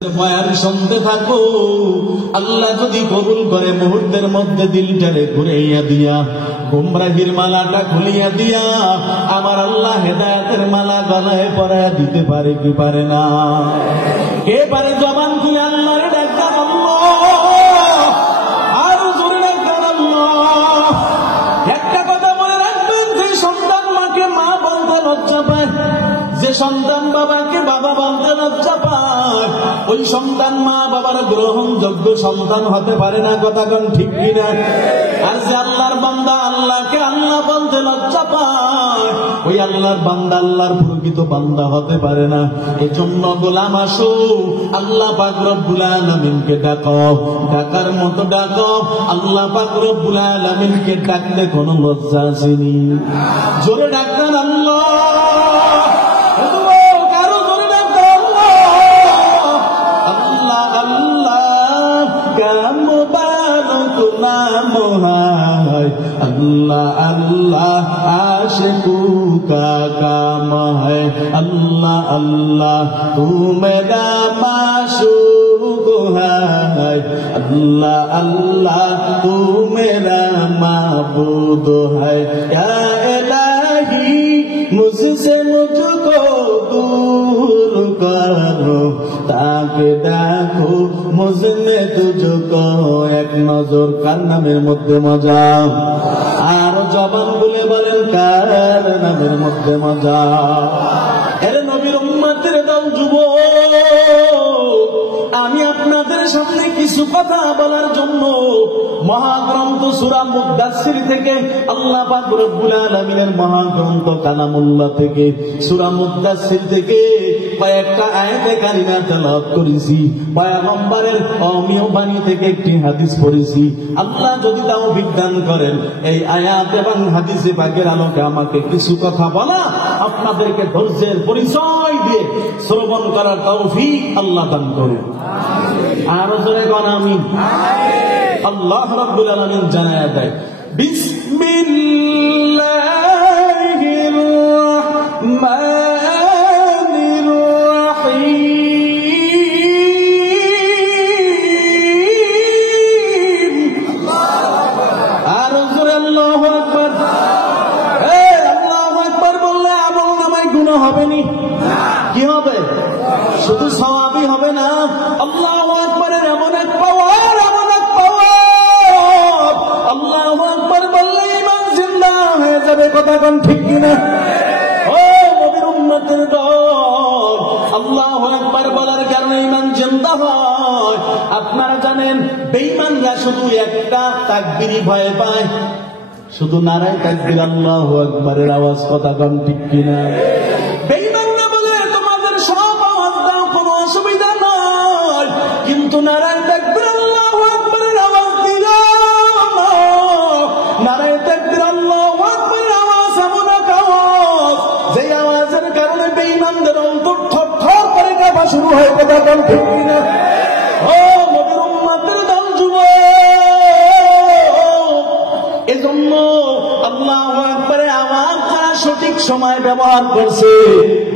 বয়ান শুনতে থাকো, আল্লাহ যদি কবুল করে মুহূর্তের মধ্যে দিলটারে ঘুরাইয়া দিয়া গুমরাহির মালাটা খুলিয়া দিয়া আমার আল্লাহ হেদায়েতের মালা গলায় পরাইয়া দিতে পারে কি পারে না? কে পারে? জবান খুলে আল্লাহরে ডাকতাম আল্লাহ, আর জোরে ডাকতাম আল্লাহ। একটা কথা মনে রাখবেন, যে সন্তান মাকে মা বলতে লজ্জা পায়, যে সন্তান বাবাকে বাবা বলতে লজ্জা পায়, ওই সন্তান মা বাবার গ্রহণযোগ্য সন্তান হতে পারে না। কথা কোন ঠিক কিনা? আর যে আল্লাহর বান্দা আল্লাহকে আল্লাহ বলতে লজ্জা পায়, ওই আল্লাহর বান্দা আল্লাহর প্রকৃত বান্দা হতে পারে না। এজন্য গোলাম আসো, আল্লাহ পাক রব্বুল আলামিনকে ডাকো, ডাকার মতো ডাকো। আল্লাহ পাক রব্বুল আলামিনকে ডাকলে কোনো লজ্জা আসেনি। জোরে ডাকতেন আল্লাহ, अल्लाह अल्लाह आशिकू का काम है, अल्लाह अल्लाह तू मेरा माशूक है, अल्लाह अल्लाह तू मेरा माबूद है। या इलाही मुझसे मुझको दूर करो, ताकि देखो मुझने तुझको। एक नजर कार नामेर मध्य मजा, আর জবান বলে বলেন কার নামের মধ্যে মজা। এর নবীর উম্মতের দল যুবক, আমি আপনাদের সামনে কিছু কথা বলার জন্য মহাগ্রন্থ সূরা মুদ্দাসসির থেকে, আল্লাহ পাক রব্বুল আলামিনের মহাগ্রন্থ কালামুল্লাহ থেকে, সূরা মুদ্দাসসির থেকে কয়েকটা আয়াতে কারিমা তেলাওয়াত করেছি। পয়গম্বরের অমীয় বাণী থেকে একটি হাদিস পড়েছি। আল্লাহ যদি তৌফিক দান করেন, এই আয়াত এবং হাদিসে পাকের আলোকে আমাকে কিছু কথা বলা, আপনাদেরকে ধৈর্যের পরিচয় দিয়ে শ্রবণ করার তৌফিক আল্লাহ দান করুন। আরো জোরে কোন আমিন। আল্লাহ রাব্বুল আলামিন জানায়া দেয়, বিসমিল্লাহির রাহমানির রাহিম। আরো জোরে আল্লাহু আকবার। আল্লাহু আকবার বললে আমল নামায় গুনাহ হবে নি? কি হবে? শুধু সওয়াবই হবে না, আল্লাহু আকবারের এমন এক পাওয়ার, এমন এক পাওয়ার। আল্লাহু আকবার বললে ঈমান জিন্দা হয়ে যাবে। কথা কোন ঠিক কিনা? ও নবীর উম্মতের দল, আল্লাহু আকবার বলার কারণে ঈমান জিন্দা হয়। আপনারা জানেন, বেঈমানরা শুধু একটা তাকবীরই ভয় পায়, শুধু নারায়ে তাকবীর আল্লাহু আকবারের আওয়াজ। কথা কোন ঠিক কিনা? কিন্তু নারায়ে তাকবীর আল্লাহু আকবারের আওয়াজ দিল না। নারায়ে তাকবীর আল্লাহু আকবারের আওয়াজ এমন এক আওয়াজ, যে আওয়াজের কারণে বেঈমানদের অন্তর থরথর করে কাঁপা শুরু হয়। কথা বল ঠিক কিনা? ও নবীর উম্মতের দল যুবক, এজন্য আল্লাহু আকবারের আওয়াজ যারা সঠিক সময় ব্যবহার করছে,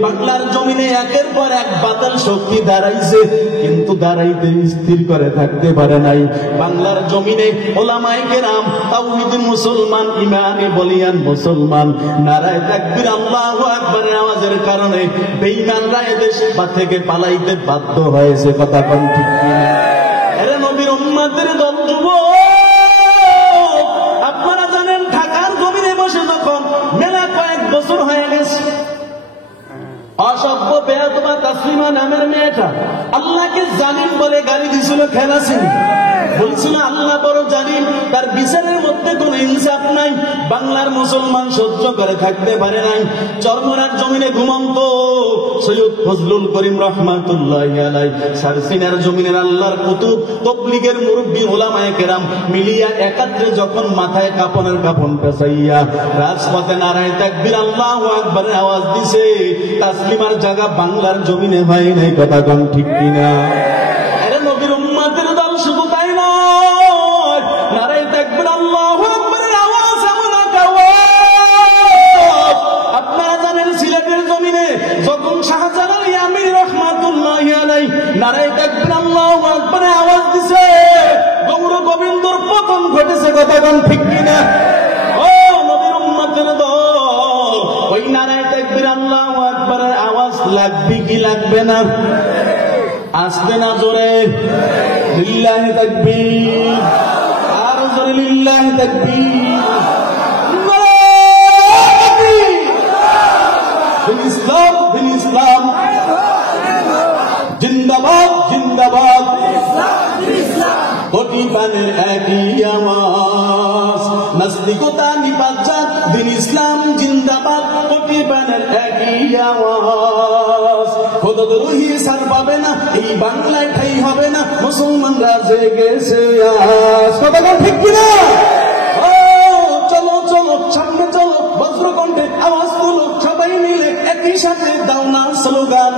বাংলার জমিনে একের পর এক বাতিল শক্তি দাঁড়াইছে, কিন্তু দাঁড়াইতে স্থির করে থাকতে পারে নাই। বাংলার জমিনে ওলামায়ে কেরাম, তাওহীদ মুসলমান, ইমানে বলিয়ান মুসলমান, নারায়ে তাকবীর আল্লাহু আকবারের আওয়াজের কারণে বেঈমানরা এদেশ থেকে পালাইতে বাধ্য হয়েছে। কথা কোন ঠিক কিনা? এরে নবীর উম্মতের দল যুবক, আপনারা জানেন ঢাকার জমিনে বসে যখন মেলা কয়েক বছর হয়ে গেছে, অসভ্য বেয়াদবা তাসলিমা নামের মেয়েটা আল্লাহকে জালিম বলে গালি দিছিল। খেলা ছিল, বলছিল আল্লাহ বড় জালিম, তার বিচারের মধ্যে কোন ইনসাফ নাই। বাংলার মুসলমান সহ্য করে থাকতে পারে নাই। চরমনার জমিনে ঘুমন্ত সৈয়দ ফজলুল করিম রহমাতুল্লাহি আলাইহি, সারসিনার জমিনের আল্লাহর কুতুব, তাবলীগের মুরব্বী উলামায়ে কেরাম মিলিয়া একাত্রে যখন মাথায় কাফনের কাফন পেঁচাইয়া রাজপথে নারায়ে তাকবীর আল্লাহু আকবারের আওয়াজ দিছে, তাসলিমার জায়গা বাংলার জমিনে হয় নাই। কথা কোন ঠিক কিনা? এরে নবীর উম্মতের দল, শুধু তাই নয়, নারায়ে তাকবীর আল্লাহু আকবারের আওয়াজ এমন এক আওয়াজ। আপনারা জানেন সিলেটের জমিনে যখন শাহজালাল ইয়ামিনী রহমাতুল্লাহি আলাইহি নারায়ে তাকবীর আল্লাহু আকবার আওয়াজ দিছে, গৌর গোবিন্দর পতন ঘটেছে। কথাগণ ঠিক কিনা? ও নবীর উম্মতের দল, ওই নারায়ে তাকবীর আল্লাহু আকবারের আওয়াজ লাগবে কি লাগবে না? আসবে না জোরে? লিল্লাহি তাকবীর, আর জোরে লিল্লাহি তাকবীর। ইসলাম ইসলাম জিন্দাবাদ জিন্দাবাদ, কোটি প্রাণের একই আওয়াজ, নাস্তিকতা নিপাত দিন ইসলাম জিন্দাবাদ, কোটি প্রাণের একই আওয়াজ। খোদাদ্রোহী সার পাবে না, এই বাংলায় ঠাই হবে না, মুসলমানরা জেগেছে আজ। কথাটা ঠিক কিনা? চলো চলো সামনে চলো, বজ্রকণ্ঠে আওয়াজ তুলো, সবাই মিলে একই সাথে দাও না স্লোগান,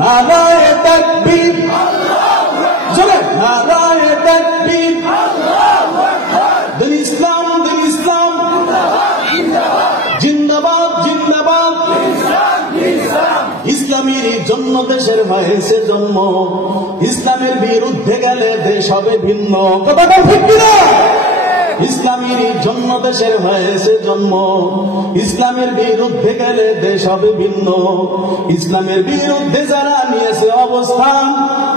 নারায়ে তাকবীর, জোরে নারায়ে তাকবীর, দিন ইসলাম জিন্দাবাদ জিন্দাবাদ। ইসলামের জন্য দেশের হয়েছে জন্ম, ইসলামের বিরুদ্ধে গেলে দেশ হবে ভিন্ন। কথাটা ঠিক কিনা? ইসলামের জন্য দেশের হয়েছে জন্ম, ইসলামের বিরুদ্ধে গেলে দেশ হবে ভিন্ন। ইসলামের বিরুদ্ধে যারা নিয়েছে অবস্থান,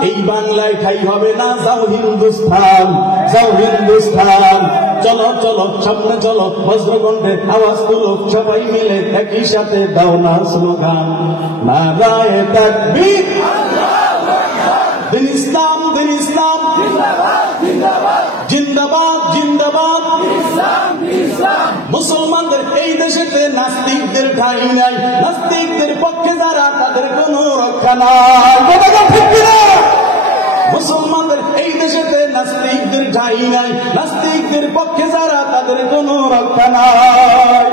এই বাংলায় ঠাই হবে না, যাও হিন্দুস্তান, যাও হিন্দুস্তান। চলো চলো সামনে চলো, বজ্রকণ্ঠে আওয়াজ তুলো, সবাই মিলে একই সাথে দাও না স্লোগান, নারায়ে তাকবীর, দিন ইসলাম জিন্দাবাদ জিন্দাবাদ। মুসলমানদের এই দেশেতে নাস্তিকদের ঠাঁই নাই, নাস্তিকদের পক্ষে যারা তাদের কোনো রক্ষা নাই। মুসলমানদের এই দেশেতে নাস্তিকদের ঠাঁই নাই, নাস্তিকদের পক্ষে যারা তাদের কোনো রক্ষা নাই।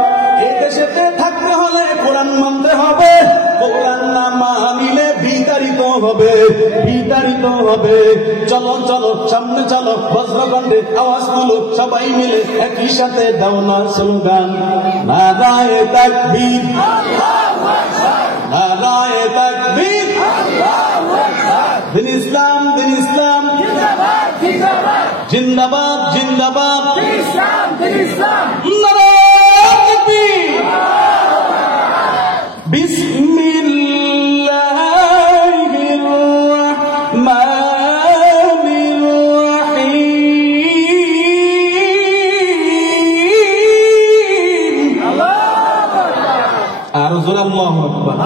এই দেশেতে থাকতে হলে কোরআন মানতে হবে, কোরআন না মানিলে বিতাড়িত হবে, বিতাড়িত হবে। চলো চলো সামনে চলো, বজ্রকণ্ঠে আওয়াজ তুলো, সবাই মিলে একই সাথে দাও না স্লোগান, নারায়ে তাকবীর, নারায়ে তাকবীর, দিন ইসলাম জিন্দাবাদ জিন্দাবাদ, নারায়ে তাকবীর। বিসমিল্লাহির রাহমানির রহিম। আর জোরে আল্লাহু আকবার।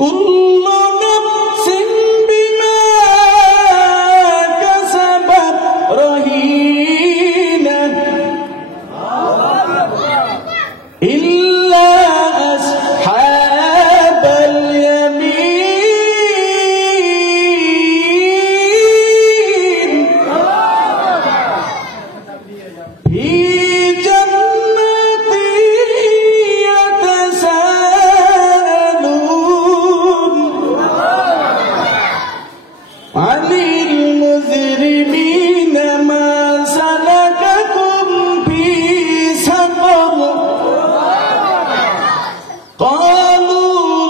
কুল্লু নাফসিন বিমা কাসাবাত রহিনা ইল্লা আসহাবাল ইয়ামিন ফি জান্নাতিন ইয়াতাসাআলুন আনিল মুজরিমিনা মা সালাকাকুম ফি সাকর ক্বালু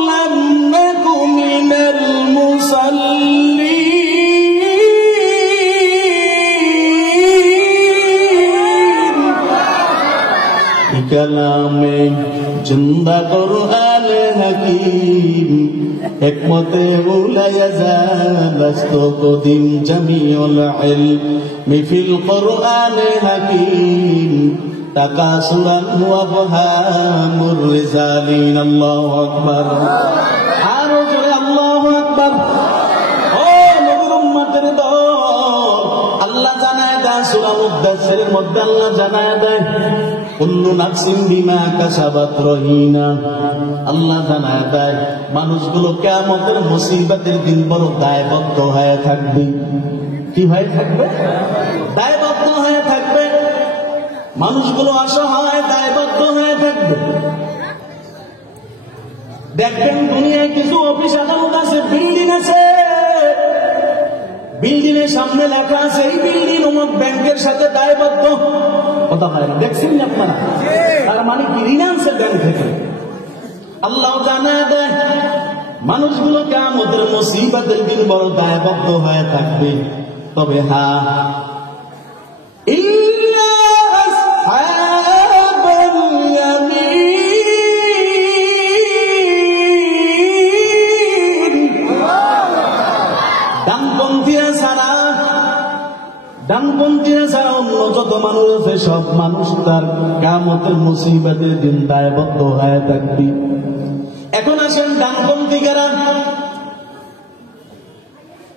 লাম নাকু মিনাল মুসাল্লিন। কালামে জিন্দা কুরআন হাকিম, হিকমতে উলায়াজাল আস্তকদিম জামিউল ইলমি ফিল কুরআন হাকিম, তাকাসুরান ওয়া ফাহামুর রিজালিন। আল্লাহু আকবার, আরো জোরে আল্লাহু আকবার। ও নবীর উম্মতের দল, আল্লাহ জানায় দেয় সূরা মুদ্দাসসিরের মধ্যে, আল্লাহ জানায় দেয় কুল্লু নাফসিন বিমা কাসাবাত রহিনা। আল্লাহ জানায় দেয় মানুষগুলো কিয়ামতের মুসিবতের দিন বড় দায়বদ্ধ হয়ে থাকবে। কি হয়ে থাকবে? দায়বদ্ধ হয়ে থাকবে। মানুষগুলো অসহায়, দায়বদ্ধ হয়ে থাকবে। দেখবেন দুনিয়ায় কিছু অফিস আদালত আছে, বিল্ডিং আছে, বিল্ডিং এর সামনে লেখা আছে এই বিল্ডিং অমুক ব্যাংকের সাথে দায়বদ্ধ। কথা হয় না, দেখছেন আপনারা? তার মানে কি ঋণ আনছে ব্যাংক থেকে। আল্লাহ জানায় দেয় মানুষগুলো কিয়ামতের মুসিবতের দিন বড় দায়বদ্ধ হয়ে থাকবে। তবে হ্যাঁ, ইল্লা আসহাবাল ইয়ামিন, ডানপন্থীরা ছাড়া অন্য যত মানুষ আছে সব মানুষ তার কিয়ামতের মুসিবতের দিন দায়বদ্ধ হয়ে থাকবে। এখন আসেন ডানপন্থী কারা?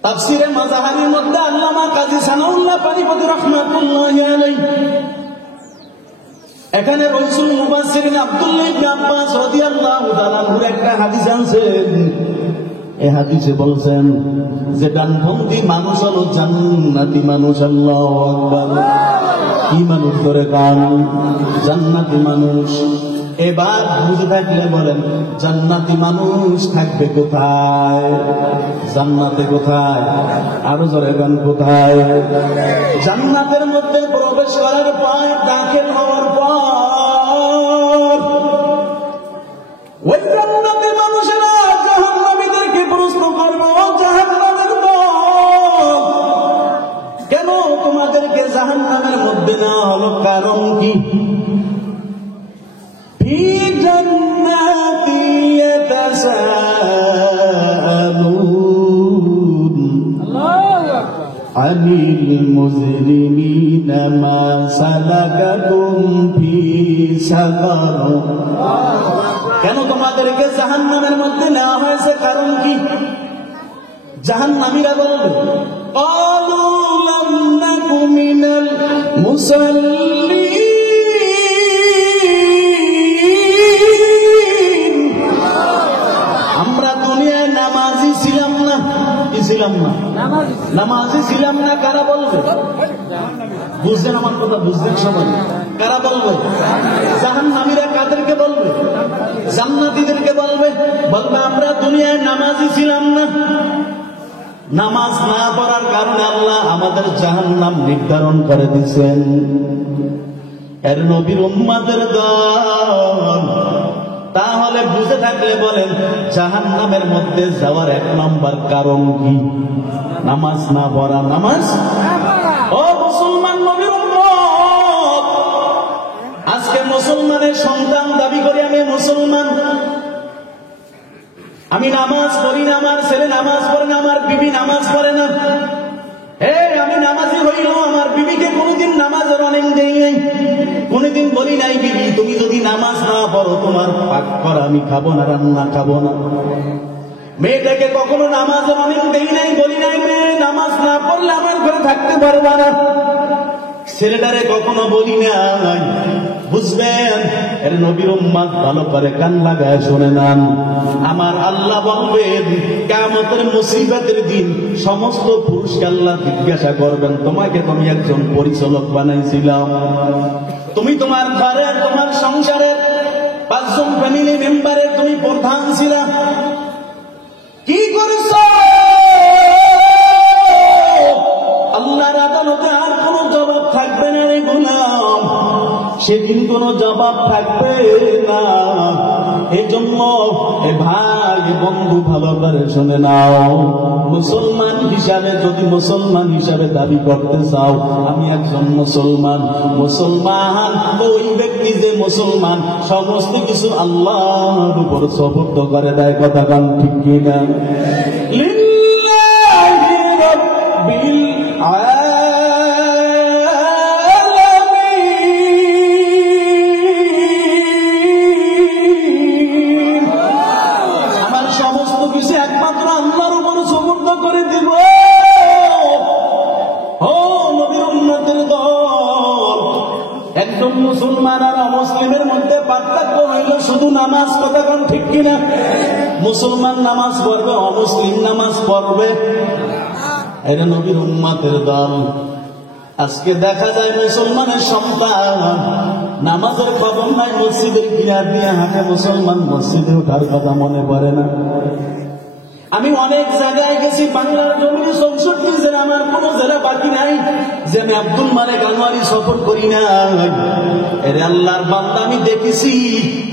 তাফসীরে মাজাহারির মধ্যে আল্লামা কাজী সানাউল্লাহ পানিপতি রাহমাতুল্লাহি আলাইহি এখানে রাসূল মুফাসসিরিন আব্দুল্লাহ ইবনে আব্বাস রাদিয়াল্লাহু তাআলা আনহুর একটা হাদিস আনছেন। এই হাদিসে বলছেন যে ডানপন্থী মানুষ হলো জান্নাতি মানুষ। আল্লাহু আকবার। কি মানুষ করে কান? জান্নাতি মানুষ। এবার বুঝে থাকলে বলেন জান্নাতি মানুষ থাকবে কোথায়? জান্নাতে কোথায়? আরো জোরে গান কোথায়? জান্নাতের মধ্যে প্রবেশ করার পর, দাখিল হওয়ার পর ওই জান্নাতের মানুষেরা জাহান্নামীদেরকে প্রশ্ন করবে, ও জাহান্নামের দল, কেন তোমাদেরকে জাহান্নামের মধ্যে নেওয়া হলো? কারণ কি? في جنات يتساءلون عن المجرمين ما سلككم في سقر। কেন তোমাদেরকে জাহান্নামের মধ্যে নেওয়া হয়েছে? কারণ কি? জাহান্নামীরা বলবে, قالوا لم نك من المصلين, আমরা দুনিয়ায় নামাজি ছিলাম না। কি ছিলাম না? নামাজি ছিলাম না। কারা বলবে? বুঝছেন আমার কথা? বুঝলেন সবাই? কারা বলবে? জাহান্নামীরা কাদেরকে বলবে? জান্নাতীদেরকে বলবে। বলবে আমরা দুনিয়ায় নামাজি ছিলাম না, নামাজ না পড়ার কারণে আল্লাহ আমাদের জাহান্নাম নির্ধারণ করে দিয়েছেন। এর নবীর উম্মতের দল। তাহলে বুঝে থাকলে বলেন জাহান্নামের মধ্যে যাওয়ার এক নম্বর কারণ কি? নামাজ না পড়া। নামাজ। ও মুসলমান নবীর উম্মত, আজকে মুসলমানের সন্তান দাবি করি আমি মুসলমান, আমি নামাজ পড়ি না, আমার ছেলে নামাজ পড়ে না, আমার বিবি নামাজ পড়ে না। আমি নামাজি হইল, আমার বিবিকে কোনদিন নামাজের অনেক দেই নাই, কোনদিন বলি নাই বিবি তুমি যদি নামাজ না পড়ো তোমার পাক করা আমি খাবো না, রান্না খাবো না। মেয়েটাকে কখনো নামাজের অনেক দেই নাই, বলি নাই মেয়ে নামাজ না পড়লে আমার ঘরে থাকতে পারবা না। ছেলেটারে কখনো বলি নাই। বুঝবেন? এর নবীর উম্মত ভালো করে কান লাগায় শুনে নেন। আমার আল্লাহ বলবেন কিয়ামতের মুসিবতের দিন সমস্ত পুরুষকে আল্লাহ জিজ্ঞাসা করবেন, তোমাকে তুমি একজন পরিচালক বানাইছিলাম, তুমি তোমার ঘরের তোমার সংসারের 5 জন ফ্যামিলি মেম্বারের তুমি প্রধান ছিলা, কি করেছ? আল্লাহর আদালতে আর কোন জবাব থাকবে না রে গোলাম, সেদিন কোন জবাব থাকবে না। এই জন্য এ ভাই বন্ধু ভালো করে শুনে নাও, মুসলমান হিসাবে যদি মুসলমান হিসাবে দাবি করতে চাও আমি একজন মুসলমান, মুসলমান ওই ব্যক্তি যে মুসলমান সমস্ত কিছু আল্লাহর উপর সুপুর্দ করে দেয়। কথা কান ঠিক কিনা? লিল্লাহি রাব্বিল আলামিন, আমার সমস্ত কিছু একমাত্র আল্লাহর উপর সুপুর্দ করে দিব। ও নবীর উম্মতের দল, একদম মুসলমান আর অমুসলিমের মধ্যে পার্থক্য হইল শুধু নামাজ। কথা কোন ঠিক কিনা? মুসলমান নামাজ পড়বে, অমুসলিম নামাজ পড়বে। এটা নবীর উম্মতের দল। আজকে দেখা যায় মুসলমানের সন্তান নামাজের খবর নাই, মসজিদের কিনার দিয়ে হাঁটে, মুসলমান মসজিদে ওঠার কথা মনে পড়ে না। আমি অনেক জায়গায় গেছি, বাংলার জমিনে 64 জেলা, আমার কোন জেলা বাকি নাই যে আমি আব্দুল মালিক আনোয়ারি সফর করি না? এরে আল্লাহর বান্দা, আমি দেখেছি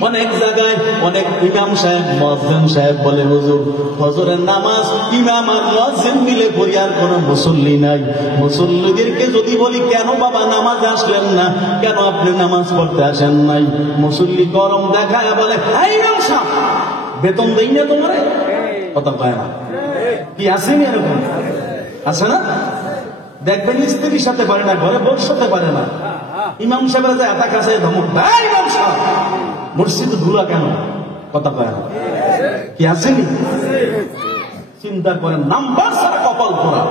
অনেক জায়গায় অনেক ইমাম সাহেব মুয়াজ্জিন সাহেব বলে, হুজুর ফজরের নামাজ ইমাম আর মুয়াজ্জিন মিলে পড়ি, আর কোনো মুসল্লি নাই। মুসল্লিদেরকে যদি বলি, কেন বাবা নামাজ আসলেন না, কেন আপনি নামাজ পড়তে আসেন নাই, মুসল্লি গরম দেখায় বলে, এই ইমাম সাহেব বেতন দেই না তোমারে? কথা পায় না কি? আসেনি এরকম? আছে না? দেখবেন স্ত্রীর সাথে পারে না, ঘরে বউর সাথে পারে না, ইমাম সাহেবের এত কাছে ধমক দেয়, ইমাম সাহেব মসজিদ ধুলা কেন? কথা পায় না কি? আসেনি? চিন্তা করেন, নাম্বার ছাড়া কপাল পড়া,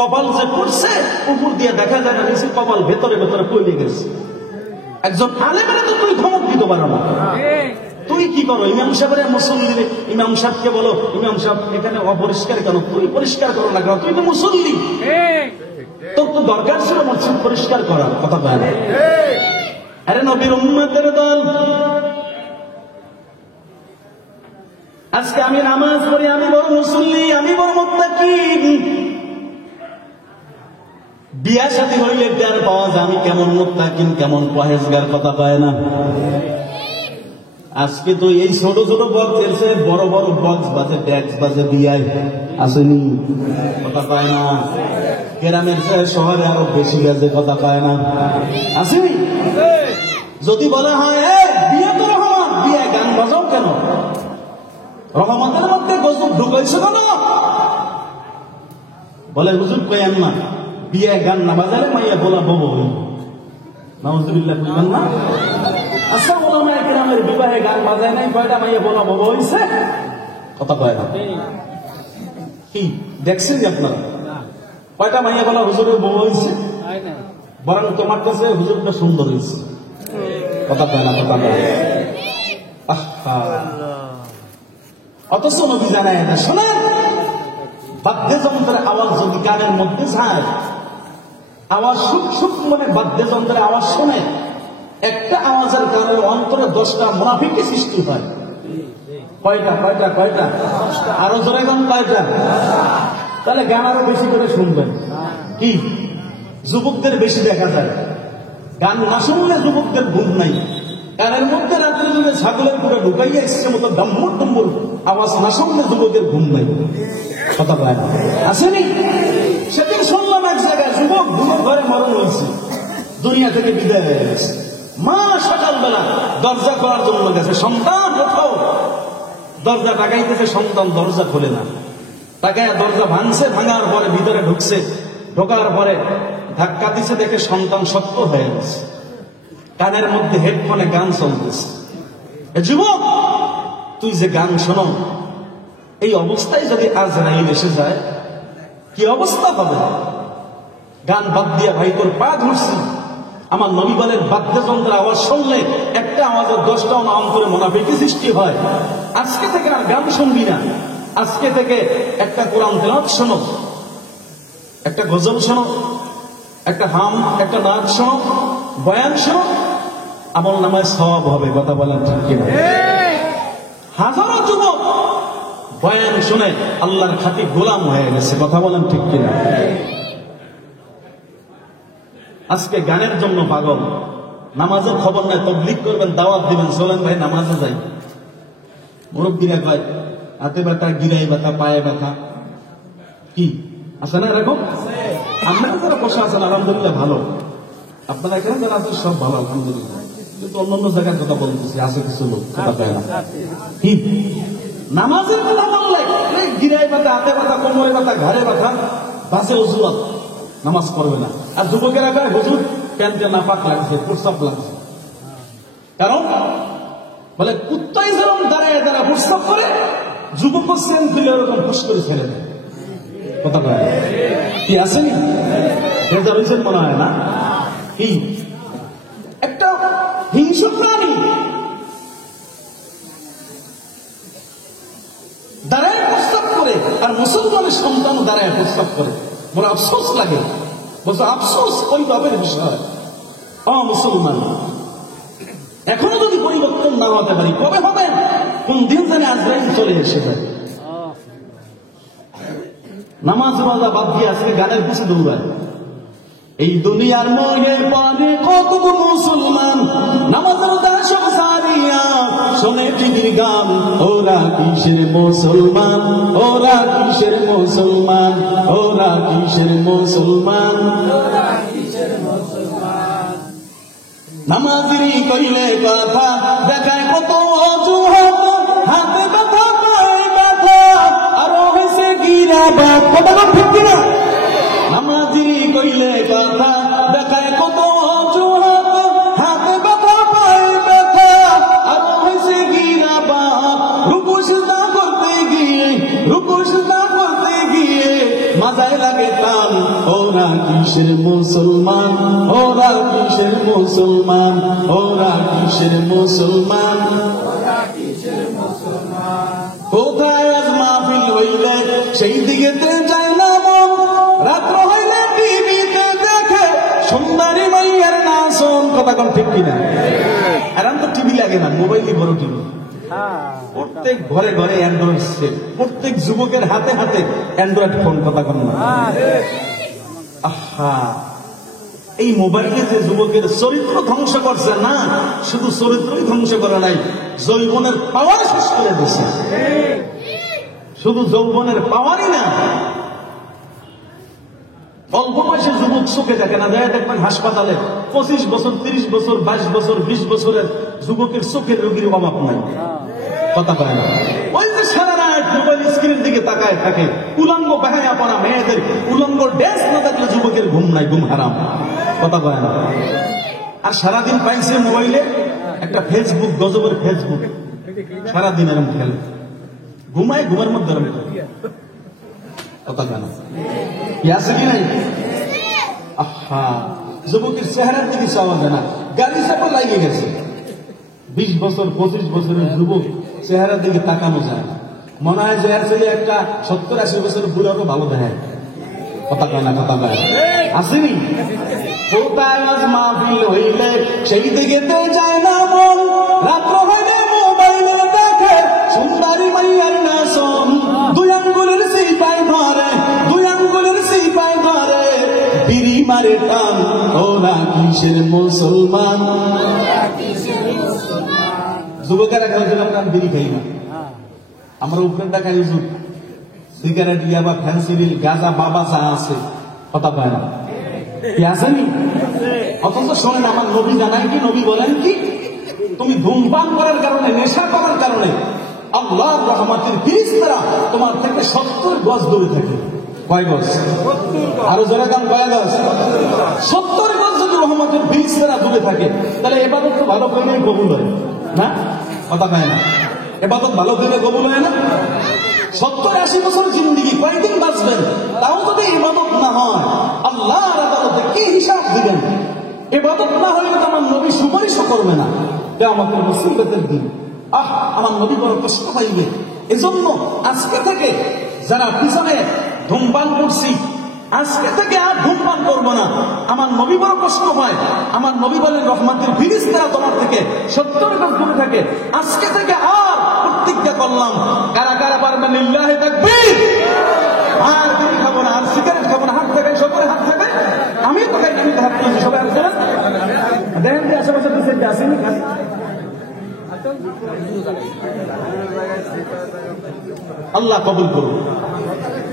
কপাল যে পড়ছে উপর দিয়ে দেখা যায় না, নিচে কপাল ভেতরে ভেতরে পড়ে গেছে। একজন আলেমের তো তুই ধমক দিতে পারো না, তুই কি করো? ইমাম সাহেবের মুসল্লি, ইমাম সাহেবকে বলো, ইমাম সাহেব এখানে অপরিষ্কার কেন? তুই পরিষ্কার করো না কেন? তুই তো মুসল্লি, তোর তো দরকার ছিল মসজিদ পরিষ্কার করার। কথা বলে না? আরে নবীর উম্মতের দল, আজকে আমি নামাজ পড়ি, আমি বড় মুসল্লি, আমি বড় মুত্তাকি। বিয়া শাদী হইলে টের পাওয়া যায় আমি কেমন মুত্তাকিন, কেমন পরেজগার। কথা পায় না? আজকে তো এই ছোট ছোট বক্স এসে বড় বড় বক্স বাজে, ট্যাক্স বাজে, বিয়ায় আসেনি। কথা পায় না? গ্রামের শহরে আরো বেশি বাজে। কথা পায় না? আসেনি? যদি বলা হয় বিয়ে তো রহমত, বিয়ে গান বাজাও কেন? রহমতের মধ্যে গজব ঢুকাইছে কেন? বলে হুজুর কইেন না, বিয়ে গান না বাজালে মাইয়া বলা বব হইল। নাউজুবিল্লাহ বলবেন না? আচ্ছা ওলামায়ে কেরামের বিবাহে গান বাজায় নাই, কয়টা মাইয়া বলা বব হইছে? কথা কয় না? কি দেখছেন আপনারা? কয়টা মাইয়া বলা হুজুরের বউ হইছে? বরং তোমার কাছে হুজুরটা সুন্দর হয়েছে। কথা কয় না? কথা কয়। অথচ নবী জানায় না, শোনেন, বাদ্যযন্ত্রের আওয়াজ যদি কানের মধ্যে যায়, আওয়াজ সুখ সুখ মনে বাদ্যযন্ত্রের আওয়াজ শোনে, একটা আওয়াজের কারণে অন্তরে 10টা মুনাফিকের সৃষ্টি হয়। কয়টা? কয়টা? কয়টা? আরো জোরে গান কয়টা? তাহলে গান আরো বেশি করে শুনবেন। কি যুবকদের বেশি দেখা যায়, গান না শুনলে যুবকদের ঘুম নাই। কানের মধ্যে রাত্রে যদি ছাগলের পুরো ঢুকাইয়া এসছে মতো ডম্বুর ডম্বুর আওয়াজ না শুনলে যুবকের ঘুম নাই। কথা বলে না? আসেনি? সেদিন শুনলাম এক জায়গায় যুবক ঘুমের ঘরে মরণ হয়েছে, দুনিয়া থেকে বিদায় হয়ে গেছে। মা সকালবেলা দরজা খোলার জন্য গেছে, সন্তান কোথাও, দরজা টাকাইতেছে, সন্তান দরজা খোলে না। টাকায় দরজা ভাঙছে, ভাঙার পরে ভিতরে ঢুকছে, ঢোকার পরে ধাক্কা দিছে, দেখে সন্তান শক্ত হয়ে গেছে, কানের মধ্যে হেডফোনে গান চলতেছে। যুবক, তুই যে গান শোনো, এই অবস্থায় যদি আজরাইল এসে যায় কি অবস্থা হবে? গান বাদ দিয়া ভাই তোর পা ধরছি। আমার নবী বলেন, বাদ্যযন্ত্রের আওয়াজ শুনলে একটা আওয়াজের 10টা অন্তরে মুনাফিকি সৃষ্টি হয়। আজকে থেকে আর গান শুনবি না, আজকে থেকে একটা কোরআন তেলাওয়াত শোনো, একটা গজল শোনো, একটা হাম, একটা নাচ শোনো, বয়ান শোনো, আমল নামায় সওয়াব হবে। কথা বলেন ঠিক কিনা? হাজারো যুবক বয়ান শুনে আল্লাহর খাতির গোলাম হয়ে গেছে। কথা বলেন ঠিক কিনা? আজকে গানের জন্য পাগল, নামাজের খবর নাই। তাবলীগ করবেন, দাওয়াত দিবেন, চলেন ভাই নামাজে যাই। মুরব্বীরা কয় হাতে ব্যথা, গিরায় ব্যথা, পায়ে ব্যথা। কি আছে না এরকম? আপনারা যারা বসে আছেন আলহামদুলিল্লাহ ভালো, আপনারা এখানে যারা আছেন সব ভালো আলহামদুলিল্লাহ, কিন্তু অন্যান্য জায়গার কথা বলতেছি, আছে কিছু লোক কথা পায় না। কি নামাজের কথা বললে গিরায় ব্যথা, হাতে ব্যথা, কোমরে ব্যথা, ঘাড়ে ব্যথা, বাসে অজুহাত, নামাজ পড়বে না। আর যুবকেরা কয় হুজুর প্যান্টে নাপাক লাগছে, প্রস্রাব লাগছে। কারণ বলে কুত্তাই যেরকম দাঁড়ায় দাঁড়ায় প্রস্রাব করে, যুবক সেন তুলে ওরকম ফুস করে ছেড়ে দেয়। কথা বলে কি আসেনি? ভেজা হয়েছে মনে হয় না? কি একটা হিংস্র প্রাণী দাঁড়ায় প্রস্তাব করে, আর মুসলমানের সন্তান দাঁড়ায় প্রস্তাব করে। বড় আফসোস লাগে। বলছো আফসোস ওই বাবের বিষয়। মুসলমান এখনো যদি পরিবর্তন না হতে পারি, কবে হবে? কোন দিন জানে আজরাইল চলে এসে যায়। নামাজ রোজা বাদ দিয়ে আজকে গানের পিছনে দৌড়ায়। এই দুনিয়ার মোহের পরে কত মুসলমান নামাজের দাসব সারিয়া শোনে টিভির গান, ওরা কিসের মুসলমান, ওরা কিসের মুসলমান, ওরা কিসের মুসলমান, নামাজি কইলে কথা দেখায় কত অজুহাত, হাতে ব্যথা পায়ে ব্যথা আরো হয়েছে গিরাবাত, কথা ঠিক কিনা? নামাজি কইলে কথা দেখায় কত অজুহাত, হাতে ব্যথা পায়ে ব্যথা আরো হয়েছে গিরাবাত, রুকু সিজদা করতে গিয়ে, রুকু সিজদা করতে গিয়ে মাথায় লাগে টান, ওরা কিসের মুসলমান, ওরা কিসের মুসলমান, ওরা কিসের মুসলমান, কোথায় আজ মাহফিল হইলে সেই দিকেতে যায় না মন, রাত্র হইলে টিভিতে দেখে সুন্দরী মাইয়ার নাচন, কথা কোন ঠিক কিনা? এখন তো টিভি লাগে না, মোবাইলই বড় টিভি। প্রত্যেক ঘরে ঘরে অ্যান্ড্রয়েড সেট, প্রত্যেক যুবকের হাতে হাতে অ্যান্ড্রয়েড ফোন, কথা কোন না? আহা, এই মোবাইলে যে যুবকের চরিত্র ধ্বংস করছে না, শুধু চরিত্রই ধ্বংস করে নাই, যৌবনের পাওয়ার শেষ করে দিচ্ছে। শুধু যৌবনের পাওয়ারই না, অল্প বয়সের যুবক চোখে দেখে না, যায় দেখবেন হাসপাতালে 25 বছর 30 বছর 22 বছর 20 বছরের যুবকের চোখের রোগীর অভাব নাই, কথা পায় না। ওই যে সারা রাত মোবাইল স্ক্রিনের দিকে তাকায় থাকে, উলঙ্গ বাহায়া পড়া মেয়েদের উলঙ্গ ড্রেস না থাকলে যুবকের ঘুম নাই, ঘুম হারাম, কথা পায় না। আর সারাদিন পাইছে মোবাইলে একটা ফেসবুক, গজবের ফেসবুক, সারাদিন এরম খেলে, ঘুমায়, ঘুমের মধ্যে এরম কথা পায় না, আছে কি নাই? আহা, যুবকের চেহারার দিকে চাওয়া যায় না, গাড়ি চাপা লাগিয়ে গেছে। 20 বছর 25 বছরের যুবক চেহারার দিকে তাকানো যায় না, মনে হয় যে এর ছেলে একটা 70-80 বছরের বুড়ারও ভালো দেখায়, কথা কয় না, কথা কয় আসেনি? কোথায় আজ মাহফিল হইলে সেই দিকেতে যায় না মন, রাত্র হইলে মোবাইলে দেখে সুন্দরী মাইয়ার নাচন, দুই আঙ্গুলের সিপাই ধরে, দুই আঙ্গুলের সিপাই ধরে, বিড়ি মারে টান, ওরা কিসের মুসলমান, যুবকেরা খেলছিলাম না, বিড়ি খাই না, আমরা উপরের টাকা ইউজুক সিগারেট, ইয়াবা, ফ্যান্সিডিল, গাঁজা, বাবা যা আছে, কথা পায় না, কি আসেনি? অথচ শোনেন, আমার নবী জানাই কি, নবী বলেন কি, তুমি ধূমপান করার কারণে, নেশা করার কারণে আল্লাহ রহমতের ফেরেশতারা তোমার থেকে 70 গজ দূরে থাকে। কয় গজ? আরো জোরে গান, কয় গজ? 70 গজ যদি রহমতের ফেরেশতারা দূরে থাকে, তাহলে ইবাদত তো ভালো করে কবুল হয় না, কথা কয় না? ইবাদত ভালো করে কবুল হয় না? 70-80 বছর জিন্দিগি কয়েকদিন বাঁচবেন, তাও যদি ইবাদত না হয় আল্লাহর আদালতে কি হিসাব দিবেন? ইবাদত না হলে তো আমার নবী সুপারিশও করবে না, কিয়ামতের মুসিবতের দিন। আমার নবী বড় কষ্ট পাইবে। এজন্য আজকে থেকে যারা পিছনে ধূমপান করছি, আজকে থেকে আর ধূমপান করবো না। আমার নবী বড় কষ্ট হয়, আমার নবী বলেন রহমতের ফেরেশতারা তোমার থেকে 70 গজ দূরে থাকে। আজকে থেকে আর প্রতিজ্ঞা করলাম, কারা কারা পারবেন লিল্লাহি তাকবীর, আর বিড়ি খাবো না, আর সিগারেট খাবো না, হাত থেকে সকলে হাত থেকে, আমি তো খাই, আমি তো হাত তুলছি, সবাই হাত তোলেন, দেখেন যে আশেপাশে দিচ্ছে আসেনি, আল্লাহ কবুল করুন।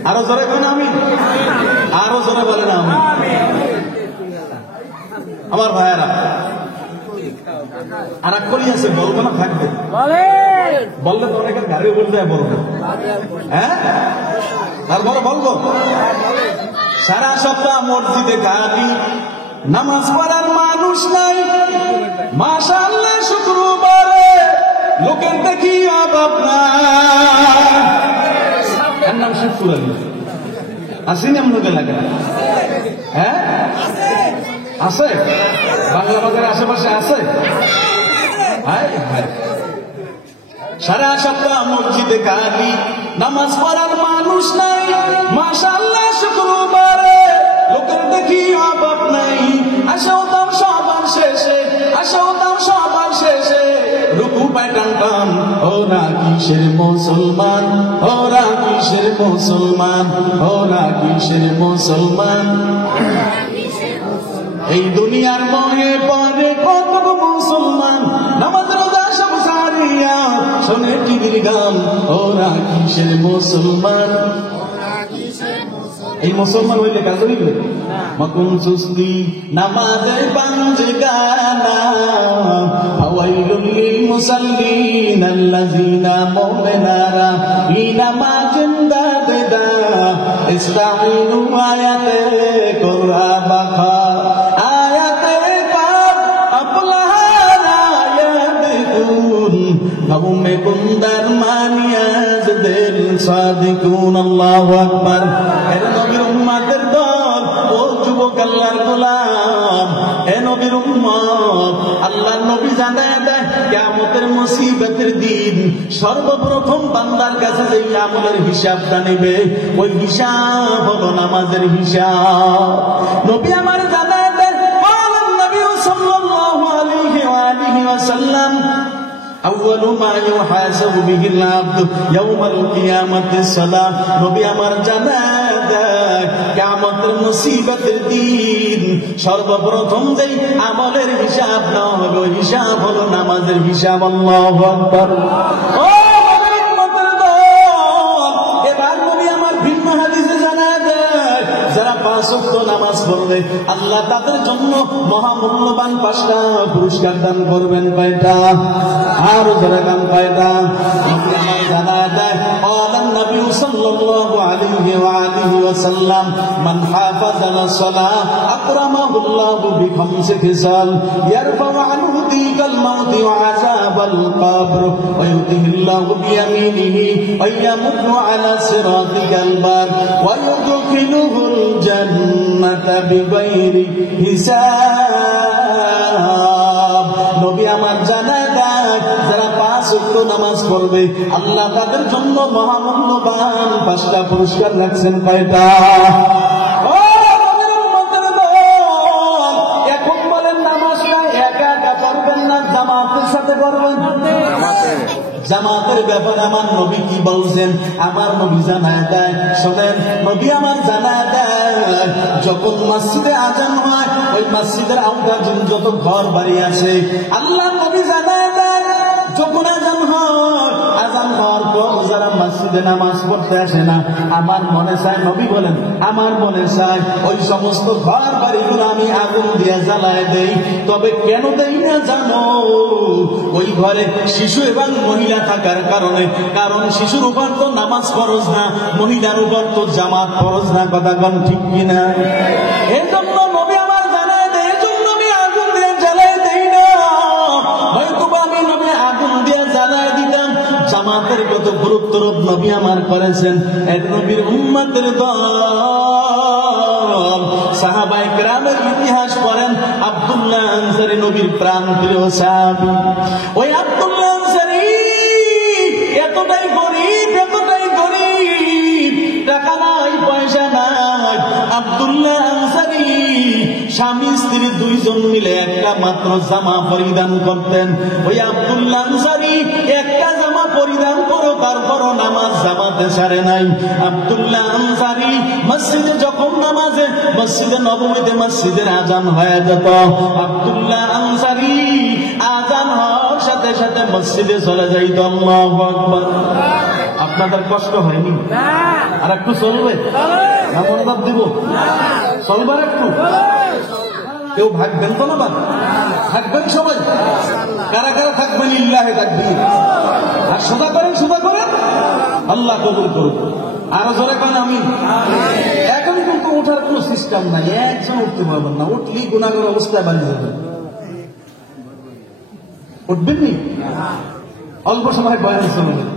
আরো জোরে বলেন আমিন, আরো জোরে বলেন আমিন। আমার ভাইয়েরা, আর এক করি আছে, বলবো না থাকবে, বললে তো অনেকের গাড়ি বলে যায়, বলবো হ্যাঁ, তারপরে বলবো। সারা সপ্তাহ মসজিদে গাড়ি, নামাজ পড়ার মানুষ নাই, মাশাআল্লাহ শুক্রবারে লোকের দেখি অভাব নাই। এর নাম শুক্র আলী, আসেনি আপনাদের লাগে? হ্যাঁ আছে, বাংলা বাজারের আশেপাশে আছে। সারা সপ্তাহ মসজিদে গাড়ি, নামাজ পড়ার মানুষ নাই, মাশাআল্লাহ শুক্রবারে লোকের দেখি অভাব নাই। আসো দাও সবার শেষে, আসো দাও সবার শেষে, রুকু পায় টান টান, ওরা কিসের মুসলমান, ওরা কিসের মুসলমান, ওরা কিসের মুসলমান। এই দুনিয়ার মোহে পরে কত মুসলমান নামাজ রোজা সব ছাড়িয়া শোনে টিভির গান, ওরা কিসের মুসলমান? এই মুসলমান হইলে কাজ হইবে মকুন সুস্তি নামাজের পাঁচ গানা, ফাওয়াইলুল লিল মুসাল্লিন আল্লাযিনা মুমিনারা ই নামাজের দাদা ইস্তাঈনু আয়াতে কুরআ বাখা আয়াতে কাব আপলাহা ইয়াদকুন নবমে কুনদার মানিয়াজ দিল সাদিকুন। আল্লাহু আকবার। এর নবীর উম্মতের দল, ও যুবক আল্লাহর গোলাম, এ নবীর উম্মত, আল্লাহর নবী জানায় দেয় কিয়ামতের মুসিবতের দিন সর্বপ্রথম বান্দার কাছে যে আমলের হিসাবটা নেবে, ওই হিসাব হলো নামাজের হিসাব। নবী আমার জানায় দেয় বলেন নবী সাল্লাল্লাহু আলাইহি ওয়া আলিহি ওয়াসাল্লাম أول ما يحاسب به العبد يوم القيامة الصلاة। নবী আমার জানায় দেয় কিয়ামতের মুসিবতের দিন সর্বপ্রথম যেই আমলের হিসাব নেওয়া হবে, ওই হিসাব হলো নামাজের হিসাব। আল্লাহু আকবার। ও উম্মতের দল, এবার নবী আমার ভিন্ন হাদিসে জানায় দেয় যারা পাঁচ ওয়াক্ত নামাজ পড়বে আল্লাহ তাদের জন্য মহামূল্যবান 5টা পুরস্কার দান করবেন। কয়টা? আরো যারা গান কয়টা? জানায় দেয় আল্লাহর নবী সাল্লাল্লাহু আলাইহি ওয়া আলিহি ওয়াসাল্লাম মান হাফাযা আলা সালাহ আকরামাহুল্লাহু বিখামসি খিসাল ইয়ারফাউ আনহু দিকাল মাউত ওয়া আযাবাল কবর ওয়া ইউতিহিল্লাহু বিয়ামিনিহি ওয়া ইয়ামুতু আলা সিরাতিল বার ওয়া ইউদখিলুহুল জান্নাতা বিগাইরি হিসাব। নবী আমার জানায় দেয় যারা 5 ওয়াক্ত নামাজ পড়বে আল্লাহ তাদের জন্য মহামূল্যবান 5টা পুরস্কার রাখছেন। কয়টা? ও নবীর উম্মতের দল, এখন বলেন নামাজটা একা একা পড়বেন না জামাতের সাথে পড়বেন? জামাতের ব্যাপারে আমার নবী কি বলছেন? আমার নবী জানায় দেয়, শোনেন, নবী আমার জানায় দেয় যখন মসজিদে আজান হয় ওই মসজিদের আওতাধীন যত ঘর বাড়ি আছে আল্লাহ নবী জানায় দেয় যখন আজান হয়, আজান হওয়ার পর যারা মসজিদে নামাজ পড়তে আসে না, আমার মনে চায়, নবী বলেন আমার মনে চায় ওই সমস্ত ঘর বাড়িগুলো আমি আগুন দিয়ে জ্বালায় দেই। তবে কেন দেই না জানো? ওই ঘরে শিশু এবং মহিলা থাকার কারণে, কারণ শিশুর উপর তো নামাজ ফরজ না, মহিলার উপর তো জামাত ফরজ না। কথা কোন ঠিক কিনা? এই জন্য নবী আমার জানায় দেয়, এই জন্য আমি আগুন দিয়ে জ্বালায় দেই না। হয়তো আমি নবী আগুন দিয়ে জ্বালায় দিতাম। জামাতের কত গুরুত্ব নবী আমার করেছেন। এক নবীর উম্মতের দল সাহাবায়ে কেরামের ইতিহাস পড়েন। আব্দুল্লাহ আনসারী নবীর প্রাণ প্রিয় সাহাবী। ওই আব্দুল্লাহ আনসারী এতটাই গরিব, টাকা নাই, পয়সা নাই। আব্দুল্লাহ আনসারী স্বামী স্ত্রী 2 জন মিলে একটা মাত্র জামা পরিধান করতেন। ওই আব্দুল্লাহ আনসারী একটা জামা পরিধান করো তারপরও নামাজ জামাতে ছাড়ে নাই। আব্দুল্লাহ আনসারী মসজিদে যখন নামাজে মসজিদে নববীতে মসজিদের আজান হয়ে যেত, আব্দুল্লাহ আনসারী আজান হওয়ার সাথে সাথে মসজিদে চলে যাইত। আল্লাহু আকবার। আপনাদের কষ্ট হয়নি? আর একটু চলবে? মনোভাব দিব? চলবার একটু? কেউ ভাগবেন তো না? থাকবেন সবাই? কারা কারা থাকবেন? ইল্লাহে তাকবীর। আর সোজা করেন, আল্লাহ কবুল করুন। আরো জোরে কেন? আমি এখন কিন্তু ওঠার কোন সিস্টেম নাই, একজন উঠতে পারবেন না। উঠলেই গুনাহের অবস্থায় বানিয়ে যাবেন। উঠবেন নি? অল্প সময় বয়ান শুনবেন,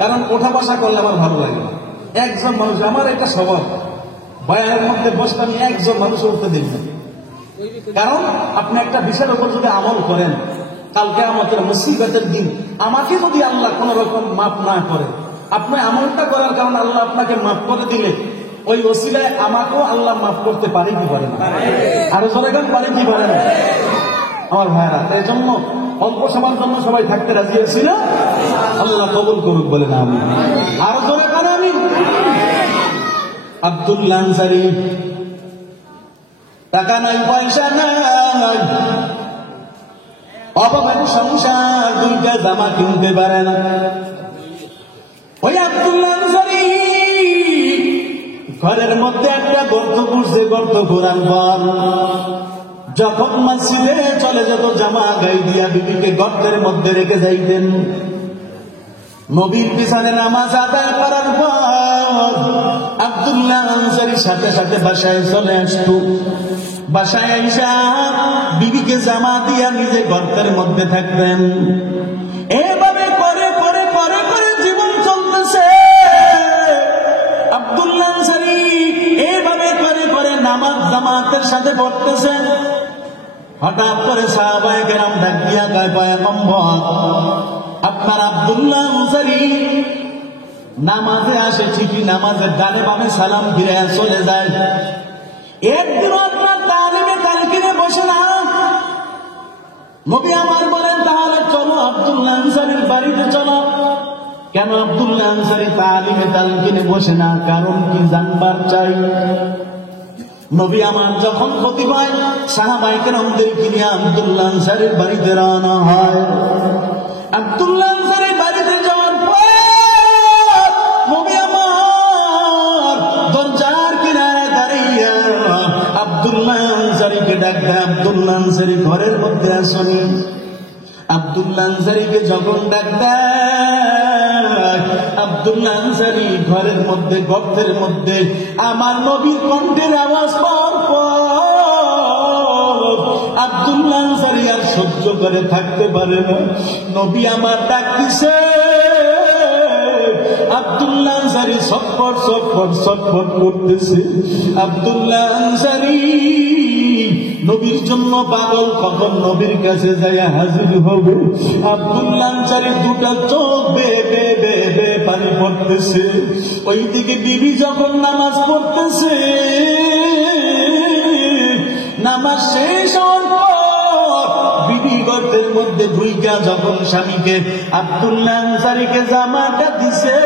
কারণ ওঠা বসা করলে আমার ভালো লাগে। একজন মানুষ, আমার একটা স্বভাব, বয়ানের মধ্যে বসতে আমি একজন মানুষ উঠতে দেখবেন। কারণ আপনি একটা বিষয়ের উপর যদি আমল করেন, কালকে আমাদের মুসিবতের দিন আমাকে যদি আল্লাহ কোন রকম মাফ না করে, আপনি আমলটা করার কারণে আল্লাহ আপনাকে মাফ করে দিলে ওই ওসিলায় আমাকেও আল্লাহ মাফ করতে পারে কি পারে না? আরো জোরে গান পারে কি পারে না? আমার ভাইরা, এই জন্য অল্প সময়ের জন্য সবাই থাকতে রাজি আছি না? আল্লাহ কবুল করুক বলে না আমি। আরো জোরে গান আমি। আব্দুল্লাহ আনসারী টাকা নাই, পয়সা নাই, অভাবের সংসার, দুইটা জামা কিনতে পারে না। ওই আব্দুল্লাহ আনসারী ঘরের মধ্যে একটা গর্ত করছে, গর্ত করার পর যখন মসজিদে চলে যেত জামা গায়ে দিয়া বিবিকে গর্তের মধ্যে রেখে যাইতেন। নবীর পিছনে নামাজ আদায় করার পর আব্দুল্লাহ আনসারী সাথে সাথে বাসায় চলে আসতো। বাসায় আইসা বিবিকে জামা দিয়া নিজে গর্তের মধ্যে থাকতেন। এভাবে করে করে করে করে জীবন চলতেছে। আব্দুল্লাহ আনসারী এভাবে করে করে নামাজ জামাতের সাথে পড়তেছে। হঠাৎ করে সাহাবায়ে কেরাম ডাক দিয়া কয়, পয়গম্বর, আপনার আব্দুল্লাহ আনসারী নামাজে আসে ঠিকই, নামাজের ডানে বামে সালাম ফিরে চলে যায়, একদিনও আপনার তালিমে তালকিনে বসে না। নবী আমার বলেন, তাহলে চলো আব্দুল্লাহ আনসারীর বাড়িতে চলো। কেন আব্দুল্লাহ আনসারী তালিমে তালকিনে বসে না, কারণ কি জানবার চাই। নবী আমার যখন ক্ষতি হয়, সাহাবায়ে কেরামদেরকে নিয়ে আব্দুল্লাহ আনসারীর বাড়িতে রওনা হয়। আব্দুল্লাহ আনসারীর বাড়িতে যাওয়ার পর নবী আমার দরজার কিনারায় দাঁড়িয়ে আব্দুল্লাহ আনসারীকে ডাকতে, আব্দুল্লাহ আনসারী ঘরের মধ্যে আসেনি। আব্দুল্লাহ আনসারীকে যখন ডাকতে, আব্দুল্লাহ আনসারী ঘরের মধ্যে গর্তের মধ্যে আমার নবীর কণ্ঠের আওয়াজ পাওয়ার পর আব্দুল্লাহ আনসারী আর সহ্য করে থাকতে পারে না। নবী আমার ডাক দিছে। আব্দুল্লাহ আনসারী ছটফট ছটফট ছটফট করতেছে। আব্দুল্লাহ আনসারী নবীর জন্য পাগল, কখন নবীর কাছে যাইয়া হাজির হবে। আব্দুল্লাহ আনসারী দুটা চোখ বেয়ে বেয়ে বেয়ে বেয়ে পানি পড়তেছে। ওইদিকে বিবি যখন নামাজ পড়তেছে, নামাজ শেষ হওয়ার পর বিবি গর্তের মধ্যে ঢুইকা যখন স্বামীকে আব্দুল্লাহ আনসারীকে জামাটা দিছে,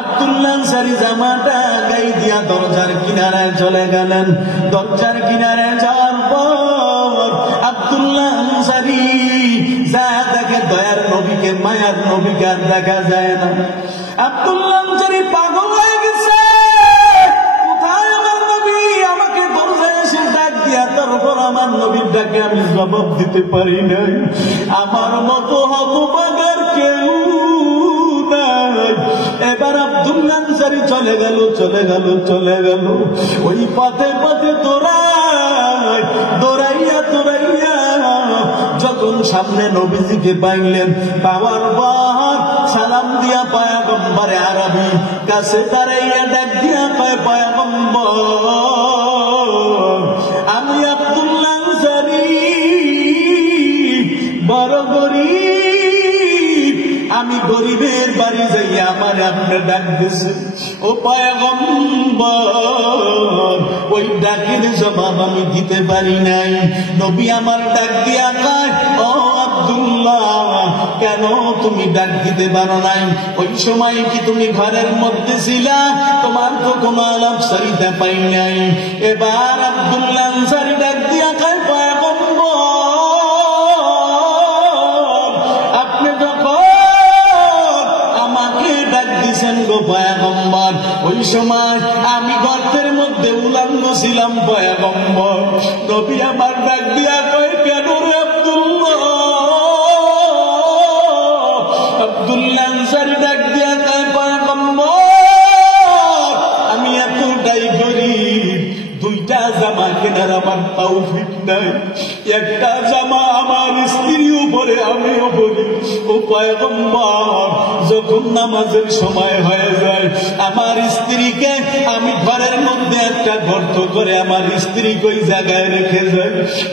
আব্দুল্লাহ আনসারী জামাটা গায়ে দিয়া দরজার কিনারায় চলে গেলেন। দরজার কিনারায় যাওয়ার পর আব্দুল্লাহ আনসারী যা দেখে দয়ার নবীকে, মায়ার নবীকে আর দেখা যায় না। আব্দুল্লাহ আনসারী পাগল হয়ে গেছে। কোথায় আমার নবী? আমাকে দরজায় এসে ডাক দিয়া, তারপর আমার নবীর ডাকে আমি জবাব দিতে পারি নাই। আমার মতো হতভাগার কেউ নাই। এবার আব্দুল্লাহ আনসারী চলে গেল, চলে গেল, চলে গেল। ওই পথে পথে দৌড়াইয়া দৌড়াইয়া যখন সামনে নবীজিকে পাইলেন, পাওয়ার পর সালাম দিয়া পয়গম্বরে আরবি কাছে দাঁড়াইয়া ডাক দিয়া কয়, পয়গম্বর, আমি আব্দুল্লাহ আনসারী বড় গরিব, আমি গরিবের বাড়ি যাইয়া আমার আপনি ডাক দিছে। ও পয়গম্বর, ওই ডাকের জবাব আমি দিতে পারি নাই। নবী আমার ডাক দিয়া কয়, ও আব্দুল্লাহ, কেন তুমি ডাক দিতে পারো নাই? ওই সময় কি তুমি ঘরের মধ্যে ছিলা? তোমার তো কোনো আলাপচারিতা পাই নাই। এবার আব্দুল্লাহ আনসারী ডাক দিয়া কয়, পয়গম্বর, আপনি যখন আমাকে ডাক দিছেন গো পয়গম্বর, ওই সময় আমি গর্তের মধ্যে উলঙ্গ ছিলাম পয়গম্বর। নবী আমার ডাক দিয়া কয়, কেন রে আব্দুল্লাহ? আব্দুল্লাহ আনসারী ডাক দিয়া কয়, পয়গম্বর, আমি এতটাই গরিব, দুইটা জামা কেনার আমার তৌফিক নাই। একটা জামা আমার স্ত্রীর উপরে আমিও বলি, ও পয়গম্বর, যখন নামাজের সময় হয়ে যায় আমার স্ত্রীকে আমি ঘরের মধ্যে একটা গর্ত করে আমার স্ত্রী ওই জায়গায় রেখে যাই।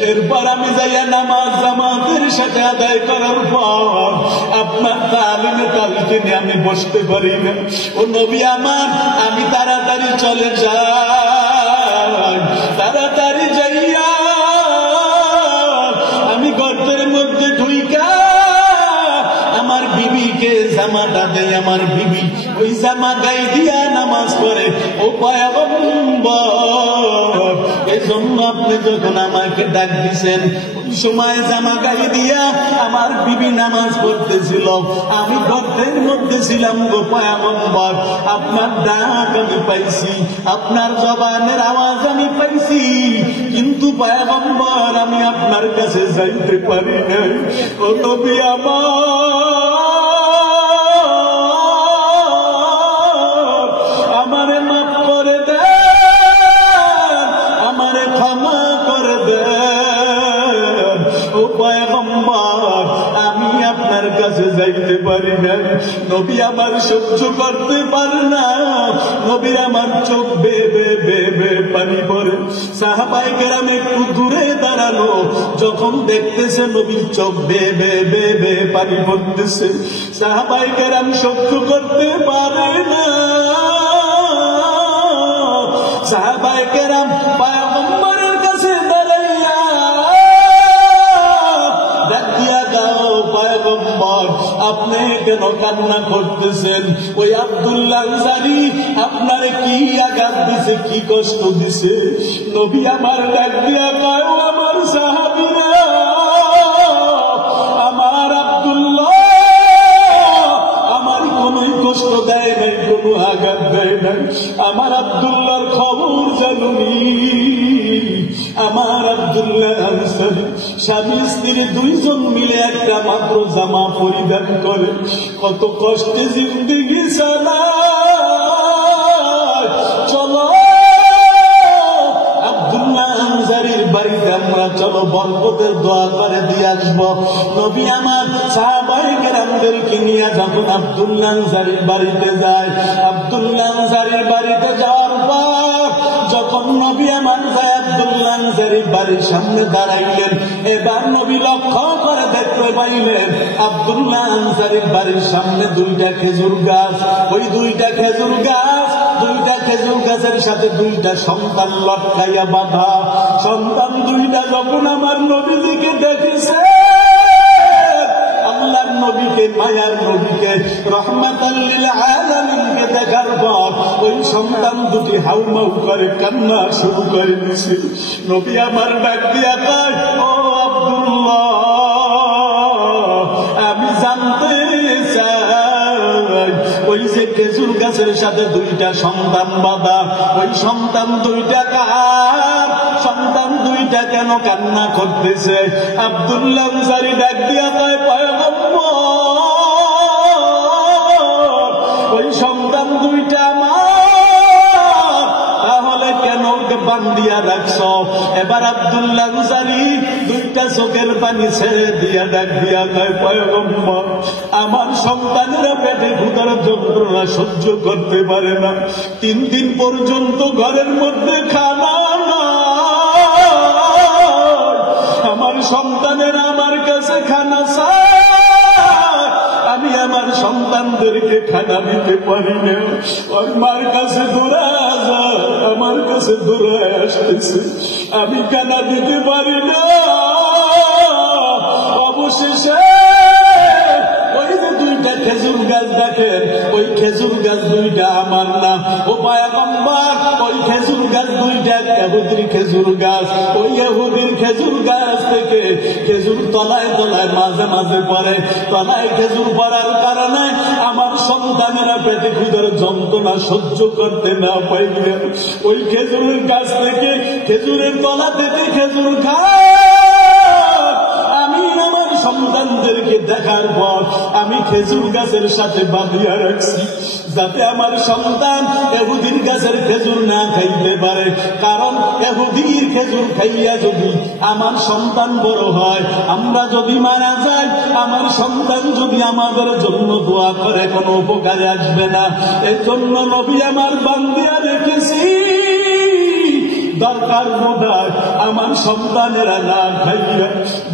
এরপর আমি যাইয়া নামাজ জামাতের সাথে আদায় করার পর আপনার তালিমে তালকিনে আমি বসতে পারি না। ও নবী আমার, আমি তাড়াতাড়ি চলে যাই। তাড়াতাড়ি যাইয়া আমি গর্তের মধ্যে ঢুইকা আমার বিবিকে জামাটা দেয়। আমার বিবি ওই জামা গায়ে দিয়া নামাজ পড়ে। ও পয়গম্বর, এজন্য আপনি যখন আমাকে ডাক দিছেন ওই সময় জামা গায়ে দিয়া আমার বিবি নামাজ পড়তেছিল, আমি গর্তের মধ্যে ছিলাম গো পয়গম্বর। আপনার ডাক আমি পাইছি, আপনার জবানের আওয়াজ আমি পাইছি, কিন্তু পয়গম্বর আমি আপনার কাছে যাইতে পারি নাই। ও নবী আমারে মাফ করে দেন, আমারে ক্ষমা করে দেন। ও পয়গম্বর আমি আপনার কাছে যাইতে পারি না। নবী আমার সহ্য করতে পারে না, নবী আমার চোখ বে বে বে বে পানি পড়ে। সাহাবায়ে কেরাম একটু দূরে দাঁড়ানো, যখন দেখতেছে নবীর চোখ বে বে বে বে পানি পড়তেছে, সাহাবায়ে কেরাম সহ্য করতে পারে না। সাহাবায়ে কেরাম পয়গম্বরের কাছে দাঁড়াইয়া ডাক দিয়া দাও, পয়গম্বর আপনি কেন কান্না করতেছেন? ওই আব্দুল্লাহ আনসারী আপনারে কি আঘাত দিছে, কি কষ্ট দিছে? নবী আমার ডাক দিয়া কয়, আমার সাহাবীরা, আমার আব্দুল্লাহ আমার কোন কষ্ট দেয় নাই, কোন আঘাত দেয় নাই। আমার আব্দুল্লাহর খবর জানুনি। আমার আব্দুল্লাহ আনসারী স্বামী স্ত্রী দুইজন মিলে একটা মাত্র জামা পরিধান করে কত কষ্টে জিন্দেগি চালায়। চলো আব্দুল্লাহ আনসারীর বাড়িতে আমরা চলো বরকতের দোয়া করে দিয়ে আসবো। নবী আমার সাহাবায়ে কেরামদেরকে নিয়ে যখন আব্দুল্লাহ আনসারীর বাড়িতে যায়, আব্দুল্লাহ আনসারীর বাড়িতে যাওয়ার পর যখন নবী আমার যায় আব্দুল্লাহ আনসারীর বাড়ির সামনে দাঁড়াইলেন, এবার নবী লক্ষ্য করে দেখতে পাইলেন আব্দুল্লাহ আনসারীর বাড়ির সামনে দুইটা খেজুর গাছ। ওই দুইটা খেজুর গাছ, দুইটা খেজুর গাছের সাথে দুইটা সন্তান লটকাইয়া বাঁধা। সন্তান দুইটা যখন আমার নবীজিকে দেখেছে, আল্লাহর নবীকে, মায়ার নবীকে, রহমাতাল লিল আলামিনকে দেখার পর ওই সন্তান দুটি হাউমাউ করে কান্না শুরু করে দিয়েছে। নবী আমার ডাক দিয়া কয়, ও আব্দুল্লাহ আমি জানতে চাই ওই যে খেজুর গাছের সাথে দুইটা সন্তান বাঁধা, ওই সন্তান দুইটা কার? সন্তান দুইটা কেন কান্না করতেছে? আব্দুল্লাহ আনসারী ডাক দিয়া কয়, পয়গম্বর ওই সন্তান দুইটা আমার, তাহলে কেন বান্ধিয়া রাখছ? এবার আব্দুল্লাহ আনসারী দুইটা চোখের পানি ছেড়ে দিয়া ডাক দিয়া কয়, পয়গম্বর আমার সন্তানেরা পেটে ক্ষুধার যন্ত্রণা সহ্য করতে পারে না, 3 দিন পর্যন্ত ঘরের মধ্যে খানা না। আমার সন্তানেরা আমার কাছে খানা চায়, আমি আমার সন্তানদেরকে খানা দিতে পারি না। ওর মার কাছে দৌড়ায় যায়, আমার কাছে দৌড়ায় আসতেছে, আমি খানা দিতে পারি না। অবশেষে ওই যে দুইটা খেজুর গাছ দেখেন, ওই খেজুর গাছ দুইটা আমার না। ও পয়গম্বর ওই খেজুর গাছ দুইটা ইহুদির খেজুর গাছ। ওই ইহুদির খেজুর গাছ থেকে খেজুর তলায় তলায় মাঝে মাঝে পড়ে, তলায় খেজুর পড়ার কারণে আমার সন্তানেরা পেটে ক্ষুধার যন্ত্রণা সহ্য করতে না পাইলে ওই খেজুরের গাছ থেকে, খেজুরের তলা থেকে খেজুর খায়। আমি আমার সন্তানদেরকে দেখার পর আমি খেজুর গাছের সাথে বাঁধিয়া রাখছি, যাতে আমার সন্তান ইহুদির গাছের খেজুর না খাইতে পারে। কারণ ইহুদির খেজুর খাইয়া যদি আমার সন্তান বড় হয়, আমরা যদি মারা যাই, আমার সন্তান যদি আমাদের জন্য দোয়া করে, কোনো উপকারে আসবে না। এর জন্য নবী আমার বান্ধিয়া রেখেছি, দরকার বোধহয় আমার সন্তানেরা না খাইয়া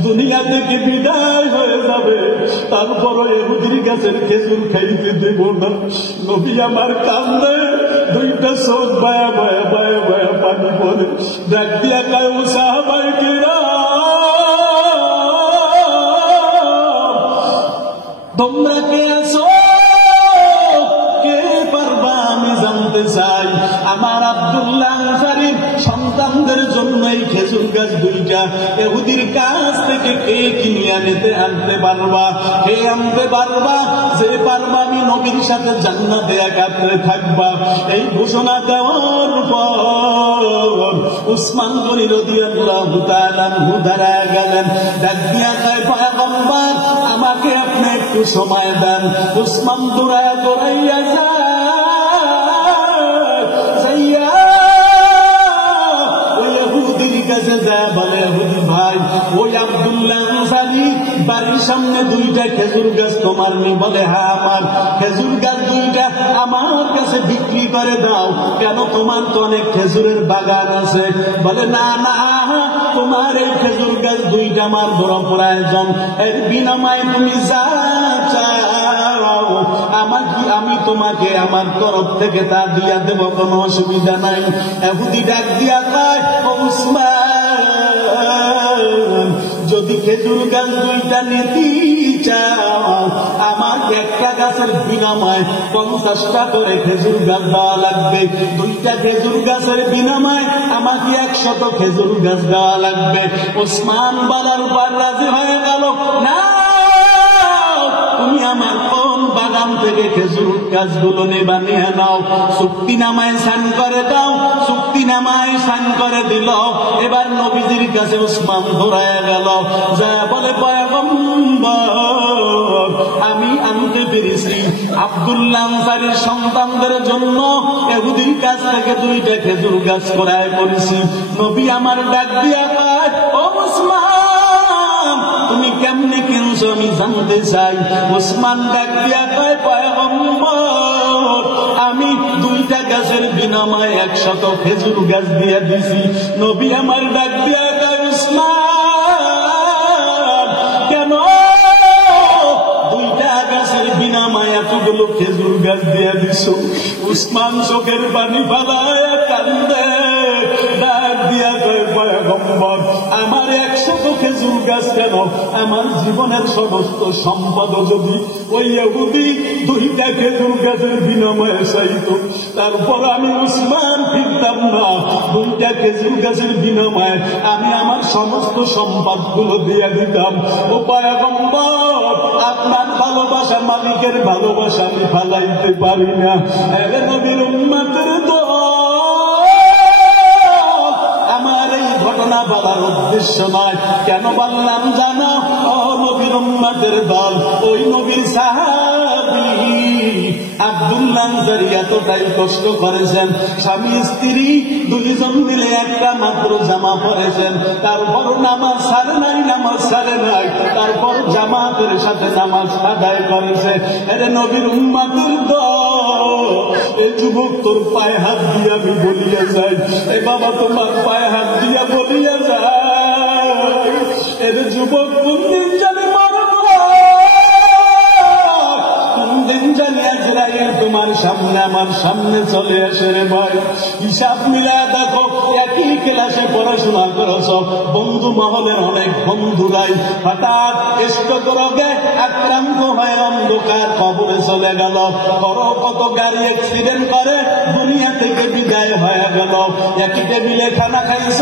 দুনিয়া থেকে বিদায় হয়ে যাবে, তারপরও ইহুদির গাছের খেজুর খাইতে দেব না। নবী আমার কান্দে, দুইটা চোখ বায়া বায়া বায়া বায়া পানি পড়ে। ডাক দিয়া কয়, ও সাহাবায়ে কেরাম তোমরা কে আছো? কে পারবা? আমি জানতে চাই। আমার আব্দুল্লাহ আনসারীর সন্তানদের জন্য এই খেজুর গাছ দুইটা ইহুদির কাছ থেকে কে কিনে আনতে পারবা? কে আনতে পারবা? যে পারবা আমি নবীর সাথে জান্নাতে একাত্রে থাকবা। এই ঘোষণা দেওয়ার পর উসমান গনি রাদিয়াল্লাহু তাআলা আনহু দাঁড়ায় গেলেন, ডাক দিয়া কয় পয়গম্বর আমাকে আপনি একটু সময় দেন। উসমান দৌড়াইয়া যায় বলে, ইহুদি ভাই ওই আব্দুল্লাহ আনসারী বাড়ির সামনে দুইটা খেজুর গাছ তোমার নি? বলে হ্যাঁ আমার। খেজুর গাছ দুইটা আমার কাছে বিক্রি করে দাও। কেন? তোমার তো অনেক খেজুরের বাগান আছে। বলে না না, তোমার এই খেজুর গাছ দুইটা আমার বড় প্রয়োজন, এর বিনিময়ে তুমি যা চাও আমি তোমাকে আমার তরফ থেকে তা দিয়া দেব, কোনো অসুবিধা নাই। ইহুদি ডাক দিয়া কয় উসমান যদি খেজুর গাছ দুইটা নিতে চাও আমাকে একটা গাছের বিনিময়ে 50টা করে খেজুর গাছ দেওয়া লাগবে। দুইটা খেজুর গাছের বিনিময়ে আমাকে 100 খেজুর গাছ দেওয়া লাগবে। উসমান বলার পর রাজি হয়ে গেল, না তুমি আমার কোন বাগান থেকে খেজুর গাছগুলো নেবা নিয়ে নাও, চুক্তিনামায় সাইন করে দাও। চুক্তিনামায় সাইন করে দিল। এবার নবীজির কাছে উসমান দৌড়ায় গেল, যা বলে পয়গম্বর আমি আনতে পেরেছি আব্দুল্লাহ আনসারীর সন্তানদের জন্য ইহুদির কাছ থেকে দুইটা খেজুর গাছ ক্রয় করেছি। নবী আমার ডাক দিয়া কয় ও উসমান তুমি কেমনে কিনছো আমি জানতে চাই। উসমান ডাক দিয়া কয় পয়গম্বর আমি দুইটা গাছের বিনিময়ে 100 খেজুর গাছ দিয়ে দিছি। নবী আমার ডাক দিয়া কয় উসমান কেন দুইটা গাছের বিনিময়ে এতগুলো খেজুর গাছ দিয়ে দিছো? উসমান চোখের পানি ফেলায় কান্দে, ডাক দিয়া কয় পয়গম্বর আমার 100 খেজুর গাছ কেন, আমার জীবনের সমস্ত সম্পদ যদি ওই ইহুদি দুইটা খেজুর গাছের বিনিময়ে চাইতো তারপর আমি উসমান ফিরতাম না। দুইটা খেজুর গাছের বিনিময়ে আমি আমার সমস্ত সম্পদগুলো দিয়ে দিতাম। ও পয়গম্বর আপনার ভালোবাসা মালিকের ভালোবাসা আমি ফালাইতে পারি না। এরে নবীর উম্মতের দোয়া ঘটনা বলার উদ্দেশ্য নয়। কেন বললাম জানো? ও নবীর উম্মতের দল, ওই নবীর সাহাবী আব্দুল্লাহ আনসারী এতটাই কষ্ট করেছেন, স্বামী স্ত্রী দুইজন মিলে একটা মাত্র জামা পরেছেন, তারপর নামাজ ছাড়ে নাই, তারপর জামাতের সাথে নামাজ আদায় করেছে। এরে নবীর উম্মতের দল, এই যুবক তোর পায়ে হাত দিয়ে আমি বলিয়া যাই, এ বাবা তোমার পায়ে হাত দিয়া বলিয়া যায়, এর যুবক কোনদিন জানি মরব, কোনদিন জানি আজরাইল তোমার সামনে আমার সামনে চলে আসে। রে ভাই হিসাব মিলায় দেখো, একই ক্লাসে পড়াশোনা করেছ, বন্ধু মহলের অনেক বন্ধুরাই হঠাৎ স্ট্রোক রোগে আক্রান্ত হয়ে অন্ধকার কবরে চলে গেল। কত গাড়ি অ্যাক্সিডেন্ট করে দুনিয়া থেকে বিদায় হয়ে গেল। একই টেবিলে খানা খাইছ,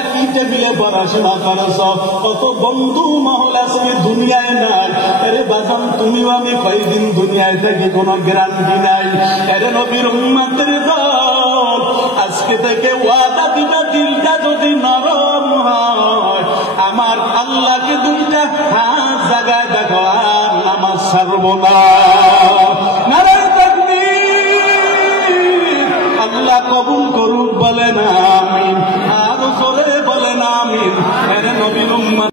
একই টেবিলে পড়াশোনা করেছ, কত বন্ধু মহল আজকে দুনিয়ায় নাই। আরে বাজান তুমিও আমি কয়েকদিন দুনিয়ায় থেকে কোনো গ্যারান্টি নাই। আরে নবীর উম্মতের দল, আজকে থেকে ওয়াদা দিবা, দিলটা যদি নরম হয় আমার আল্লাহকে দুইটা হাত জায়গায় দেখো আর নামাজ ছাড়ব না। নারায়ে তাকবীর, আল্লাহ কবুল করুক বলেন আমিন, আরো জোরে বলেন আমিন। নবীর উম্মত